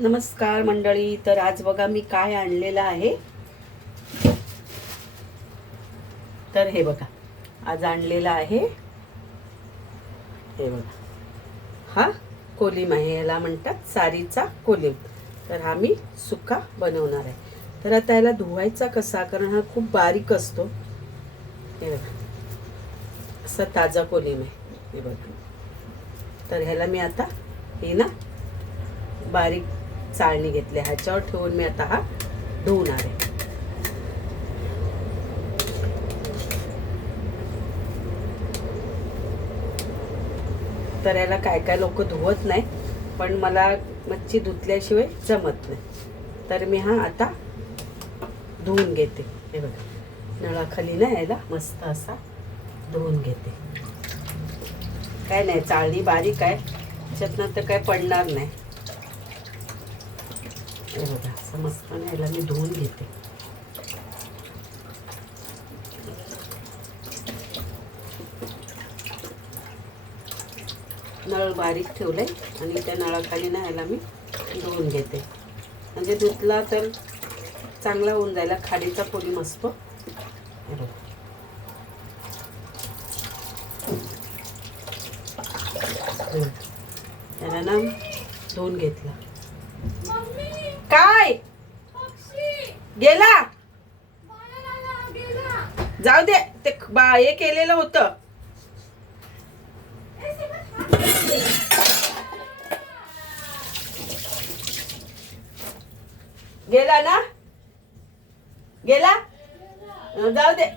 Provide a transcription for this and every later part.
नमस्कार मंडळी तर आज बघा मी काय आणलेलं आहे. तर हे बघा आज आणलेलं आहे. हे बघा. हा कोलिम आहे याला म्हणतात सारीचा कोलिम तर हा मी सुका बनवणार आहे. तर आता याला धुवायचा कसा? कारण हा खूप बारीक असतो. हे बघा. असा ताजा कोलिम आहे हे बघा. तर ह्याला मी आता हे ना बारीक चाळणी घेतली. ह्याच्यावर ठेवून मी आता हा धुवणार आहे. तर याला काय काय लोक धुवत नाही पण मला मच्छी धुतल्याशिवाय जमत नाही. तर मी हा आता धुवून घेते. हे बघा नळाखाली ना याला मस्त असा धुवून घेते. काय नाही चाळणी बारीक आहे. त्याच्यातनं तर काय पडणार नाही. हे बघा असं मस्त ना याला मी धुवून घेते. नळ बारीक ठेवले आणि त्या नळाखाली ना याला मी धुवून घेते. म्हणजे धुतला तर चांगला होऊन जायला खाडीचा पोळी मस्त त्याला ना धुवून घेतला. काय? गेला? जाऊ दे ते बा हे केलेलं होतं. गेला ना? गेला? जाऊ दे.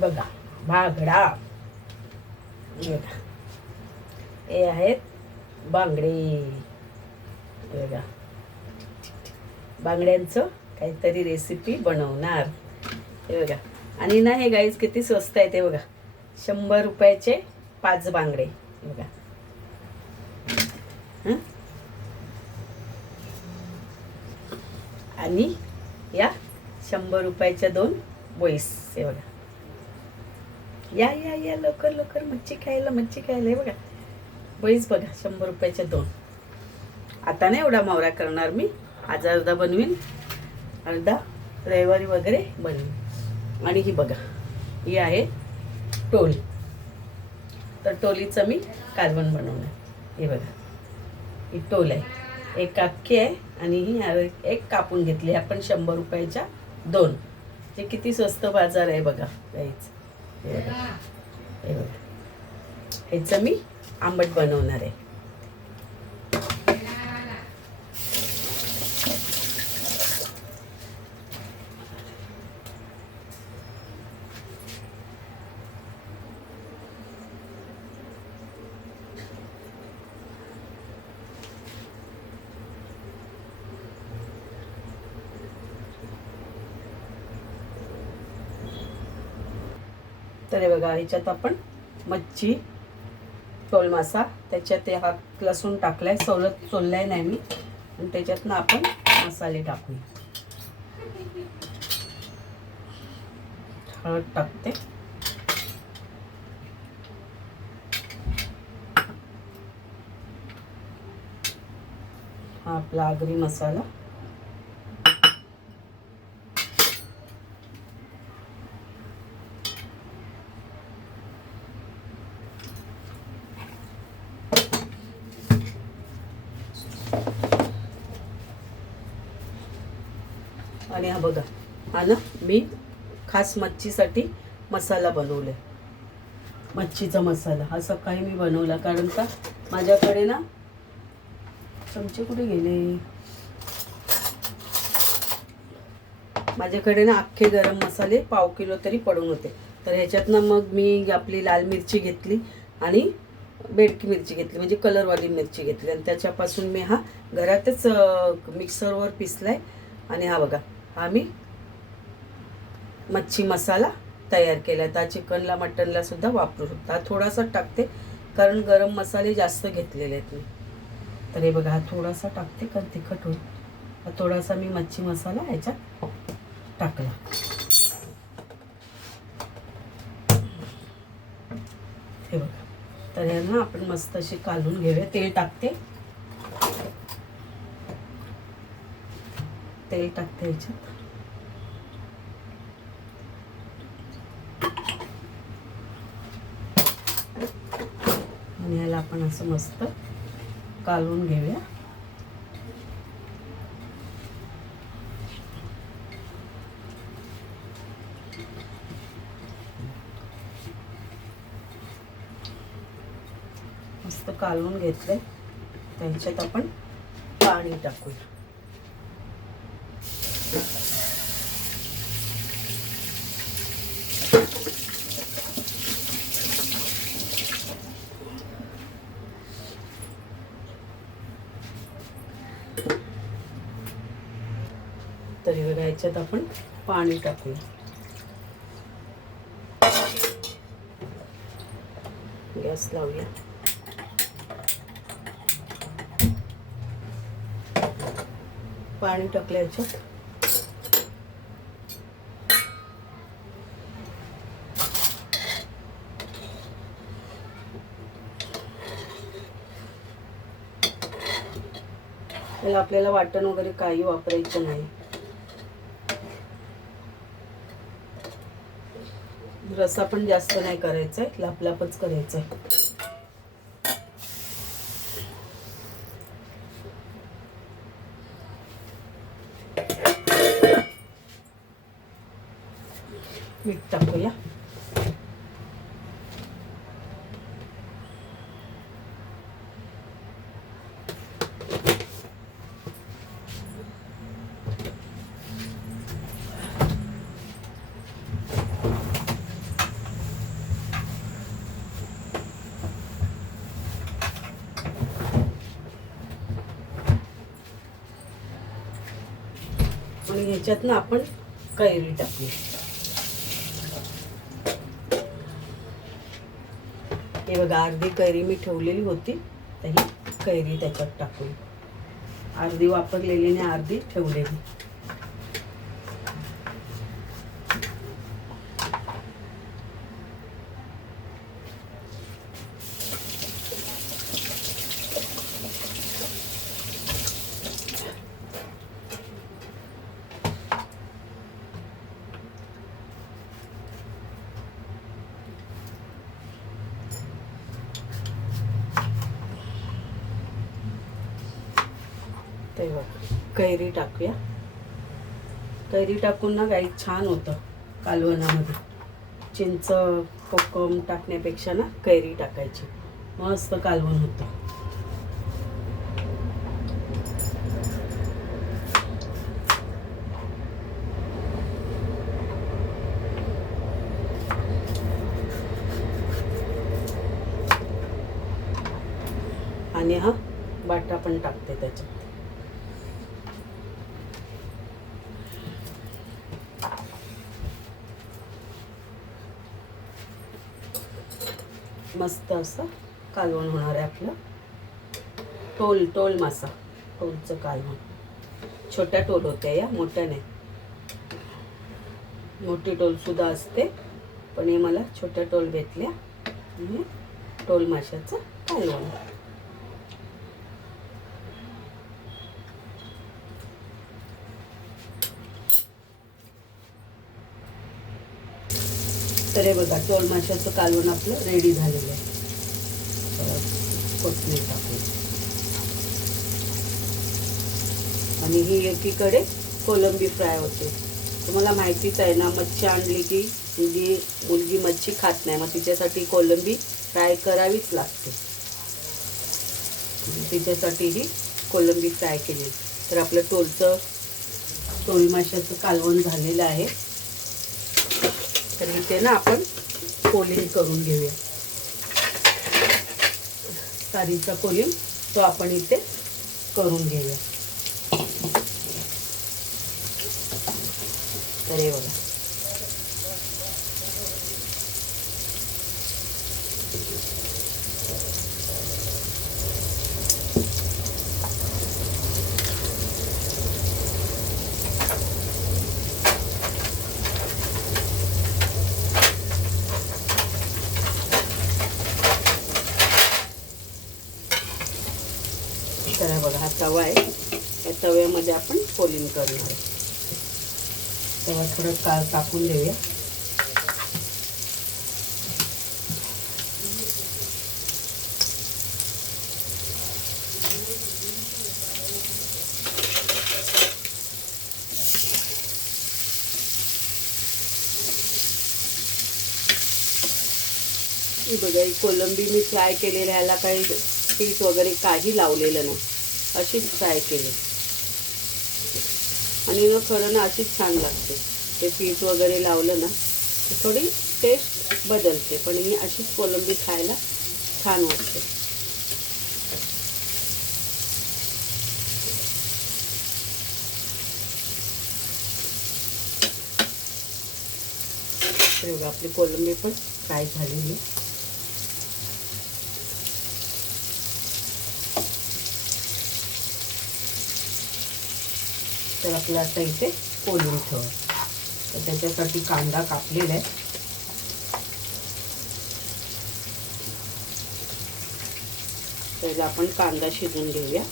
बघा भागडा. हे बघा. हे आहेत बांगडे. बघा. बांगड्यांचं काहीतरी रेसिपी बनवणार. हे बघा. आणि ना हे गाईज किती स्वस्त आहे ते बघा. शंभर रुपयाचे पाच बांगडे. बघा. हं? आणि या शंभर रुपयाच्या दोन बोईस हे बघा. या या या. लवकर लवकर मच्छी खायला मच्छी खायला. हे बघा. बैस बघा शंभर रुपयाच्या दोन. आता नाही एवढा मावरा करणार मी आज अर्धा बनवीन अर्धा रविवारी वगैरे बनवीन. आणि ही बघा ही आहे टोली. तर टोलीचं मी कालवण बनवणार. हे बघा ही टोल आहे. एक अख्खी आहे आणि ही एक कापून घेतली आपण शंभर रुपयाच्या दोन. जे किती स्वस्त बाजार आहे बघा यायचं हे बघा हे बघा. ह्याचं मी आंबट बनवणार आहे. तर हे बघा ह्याच्यात आपण मच्छी टोल मासा. त्याच्यात ते हा लसूण टाकलाय. सोलत सोललाय नाही मी. आणि त्याच्यातनं आपण मसाले टाकूया. हळद टाकते. हा आपला आगरी मसाला आणि हा बघा हा ना मी खास मच्छीसाठी मसाला बनवला. मच्छीचा मसाला. हा सकाळी मी बनवला. कारण का माझ्याकडे ना चमचे कुठे गेले? माझ्याकडे ना अख्खे गरम मसाले पाव किलो तरी पडून होते. तर ह्याच्यातनं मग मी आपली लाल मिरची घेतली आणि बेडकी मिरची घेतली. म्हणजे कलरवाली मिरची घेतली. आणि त्याच्यापासून मी हा घरातच मिक्सरवर मिक्सरवर पिसलाय. आणि हा बघा हा मी मच्छी मसाला तयार केला. तर चिकनला मटनला सुद्धा वापरू शकता. थोडासा टाकते कारण गरम मसाले जास्त घेतलेले आहेत मी. तर हे बघा हा थोडासा टाकते कारण तिखट होईल. थोडासा मी मच्छी मसाला ह्याच्यात टाकला. हे बघा. तर यांना आपण मस्त अशी कालून घेऊया. तेल टाकते. तेल टाकते ह्याच्यात आणि याला आपण असं मस्त कालवून घेऊया. मस्त कालवून घेतले त्यांच्यात आपण पाणी टाकूया. याच्यात आपण पाणी टाकूया. गॅस लावूया. पाणी टाकलं याच्यात त्याला आपल्याला वाटण वगैरे काही वापरायचं नाही. रसा पण जास्त नाही करायचा आहे लापलापच करायचा आहे मीठ टाकूया आणि आपण कैरी टाकू हे बघा अर्धी कैरी मी ठेवलेली होती तर ही कैरी त्याच्यात टाकू अर्धी वापरलेली आणि अर्धी ठेवलेली ते बघा कैरी टाकूया. कैरी टाकून ना काही छान होतं कालवणामध्ये चिंच कोकम टाकण्यापेक्षा ना कैरी टाकायची. मस्त कालवण होतं. आणि हा बाटा पण टाकते त्याच्यात. मस्त असं कालवण होणार आहे आपलं. टोल टोल मासा. टोलचं कालवण. छोट्या टोल होत्या या मोठ्या नाही मोठी टोलसुद्धा असते पण हे मला छोट्या टोल भेटल्या. आणि टोल माशाचं कालवण. तर हे बघा टोलमाशाचं कालवण आपलं रेडी झालेलं आहे. कोथमीर टाकू आणि ही एकीकडे कोलंबी फ्राय होते. तुम्हाला माहितीच आहे ना मच्छी आणली की जी मुलगी मच्छी खात नाही मग तिच्यासाठी कोलंबी फ्राय करावीच लागते. तिच्यासाठी ही कोलंबी फ्राय केली. तर आपलं टोलचं टोलमाशाचं कालवण झालेलं आहे. तर इथे ना आपण कोलिंग करून घेऊया. सारीचा कोलिंग तो आपण इथे करून घेऊया. तर हे बघा. तवा आहे. या तव्यामध्ये आपण फोलिंग करणार आहे. तवा थोडं का कापून देऊया. बघा कोलंबी मी फ्राय केलेल्या ह्याला काही पीठ वगैरे काही लावलेलं नाही. अशीच फ्राय केली. आणि मग खरं ना अशीच छान लागते. ते पीठ वगैरे लावलं ना तर थोडी टेस्ट बदलते पण ही अशीच कोलंबी खायला छान वाटते. आपली कोलंबी पण फ्राय झालेली. आपलं आता इथे कोलंबी ठेव तर त्याच्यासाठी कांदा कापलेला आहे. त्याला आपण कांदा शिजून घेऊया.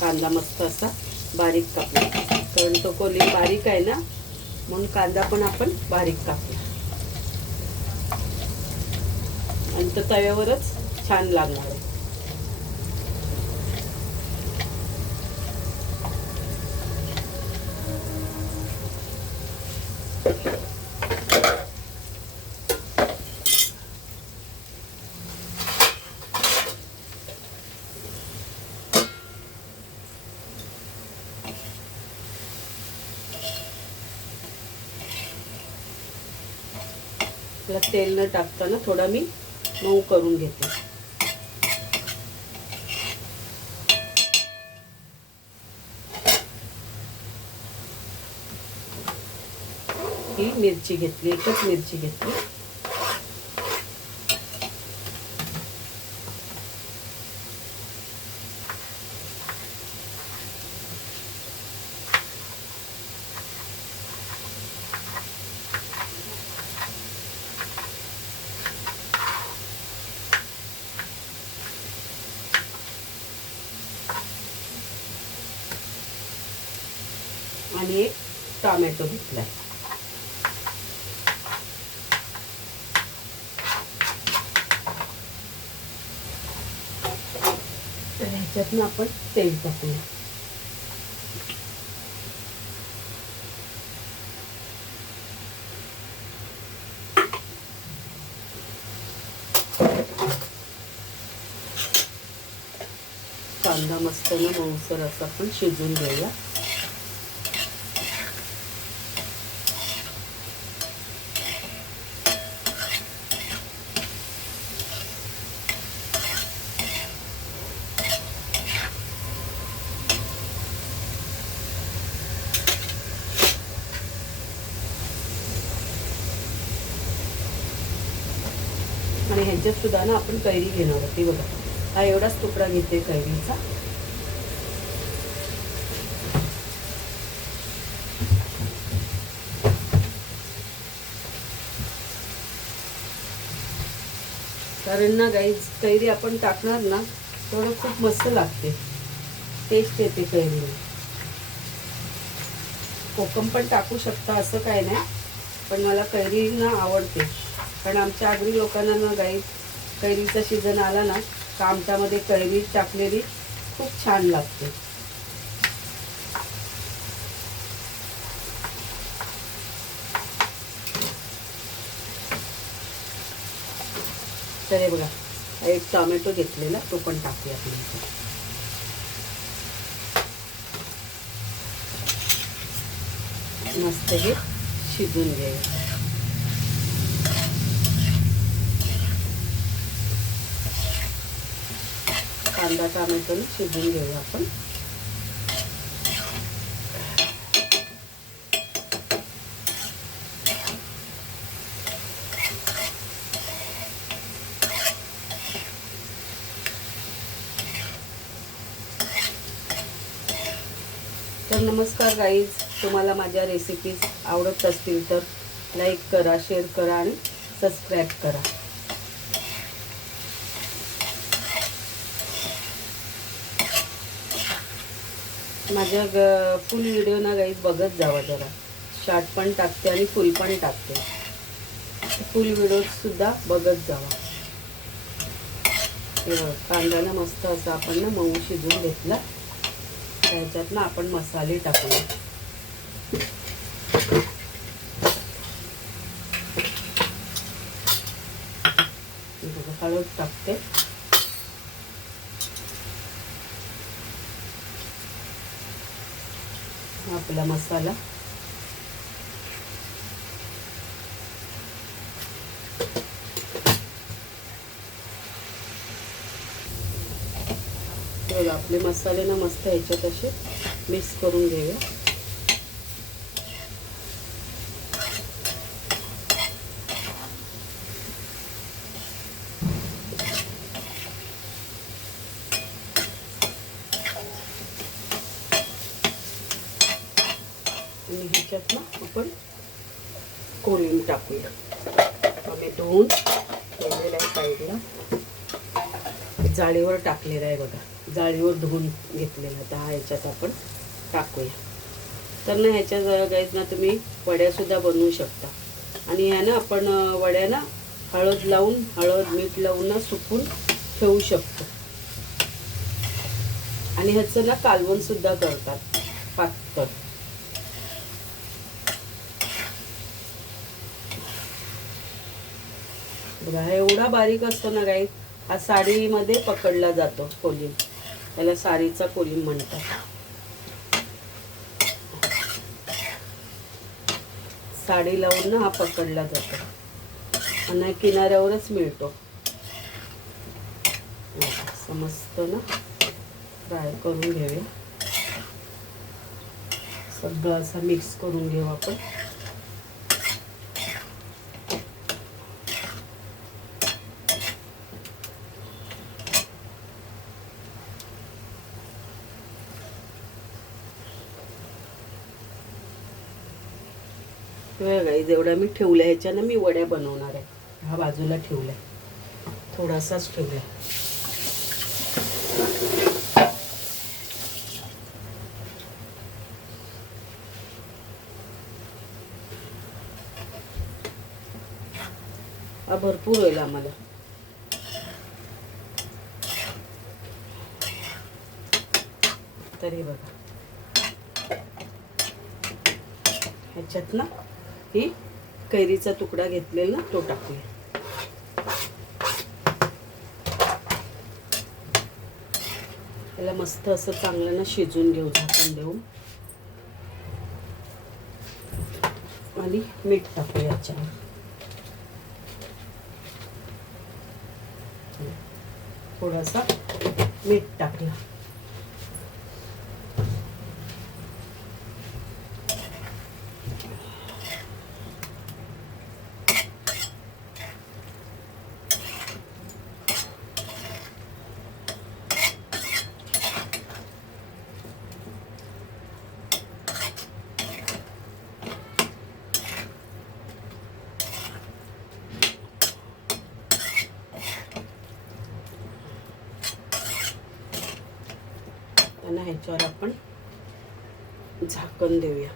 कांदा मस्त असा बारीक कापला. कारण तो कोली बारीक आहे ना म्हणून कांदा पण आपण बारीक कापला. आणि तो तव्यावरच छान लागणार आहे त्याला तेल न टाकताना थोडा मी मऊ करून घेते. ही मिरची घेतली एकच मिरची घेतली आणि टोमॅटो घेतलाय. तर ह्याच्यातनं आपण तेल टाकूया. कांदा मस्त ना मऊसर असं आपण शिजून घेऊया आणि ह्याच्यात सुद्धा ना आपण कैरी घेणार आहोत. ती बघा. हा एवढाच तुकडा घेते कैरीचा. कारण ना गाई कैरी आपण टाकणार ना थोडं खूप मस्त लागते. टेस्ट येते कैरीला. कोकम पण टाकू शकता असं काय नाही पण मला कैरी ना आवडते. कारण आमच्या आगरी लोकांना ना गाई कैरीचा सीझन आला ना का आमच्यामध्ये कैरी टाकलेली खूप छान लागते. तर हे बघा एक टोमॅटो घेतलेला तो पण टाकूया आपण. मस्त हे शिजून घ्यायचं. कांदा टोमॅटो शिजून घेऊया आपण. तर नमस्कार गाईज तुम्हाला माझ्या रेसिपीज आवडत असतील तर लाईक करा शेअर करा आणि सबस्क्राईब करा. माझ्या ग फुल व्हिडिओ ना गाईज बघत जावा जरा. शॉर्ट पण टाकते आणि फुल पण टाकते. फुल व्हिडिओसुद्धा बघत जावा. कांदा मस्त असं आपण ना मऊ शिजून घेतला. त्याच्यात ना आपण मसाले टाकूया. हळद टाकते. आपला मसाला बघा, आपले मसाले ना मस्त ह्याच्यात असे मिक्स करून घेऊया आणि ह्याच्यात ना आपण कोलिंग टाकूया. आम्ही धुवून ठेवलेलं आहे साईडला जाळीवर टाकलेलं आहे बघा. जाळीवर धुवून घेतलेलं तर हा ह्याच्यात आपण टाकूया. तर ना ह्याच्या गाईज ना तुम्ही वड्यासुद्धा बनवू शकता. आणि ह्या ना आपण वड्यानं वड्या ना हळद लावून हळद मीठ लावून ना सुकून ठेवू शकतो. आणि ह्याचं ना कालवण सुद्धा करतात पातळ. बघा हा एवढा बारीक असतो ना गाई हा साडीमध्ये पकडला जातो कोलीम त्याला साडीचा कोलीम म्हणतात. साडी लावून ना हा पकडला जातो. आणि किनाऱ्यावरच मिळतो. समजतं ना फ्राय करून घेऊया. सगळं असं मिक्स करून घेऊ आपण. गाई जेवढ्या मी ठेवल्या ह्याच्यानं मी वड्या बनवणार आहे. हा बाजूला ठेवलाय. थोडासाच ठेवला हा भरपूर होईल आम्हाला. तरी बघा. ह्याच्यात ना ही कैरीचा तुकडा घेतलेला तो टाकूया. त्याला मस्त असं चांगलं ना शिजून घेऊ झाकण देऊन. आणि मीठ टाकू याच्यावर. थोडासा मीठ टाकला याच्यावर आपण झाकण देऊया.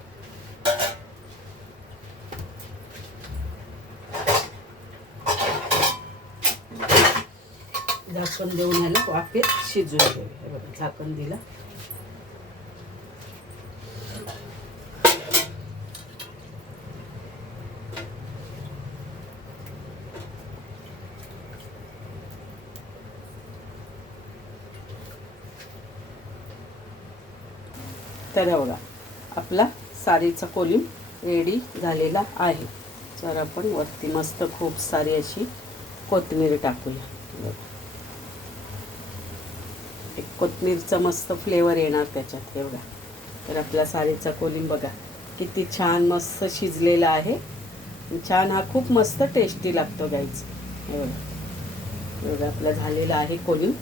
झाकण देऊन याला वाफेत शिजून देऊया बघा झाकण दिलं. तर हे बघा आपला सारीचा कोलिम रेडी झालेला आहे. तर आपण वरती मस्त खूप सारी अशी कोथिंबीर टाकूया. एक कोथिंबीरचा मस्त फ्लेवर येणार त्याच्यात हे बघा. तर आपला सारीचा कोलिम बघा किती छान मस्त शिजलेला आहे. छान हा खूप मस्त टेस्टी लागतो गाईच हे बघा. बघा आपला झालेला आहे कोलिम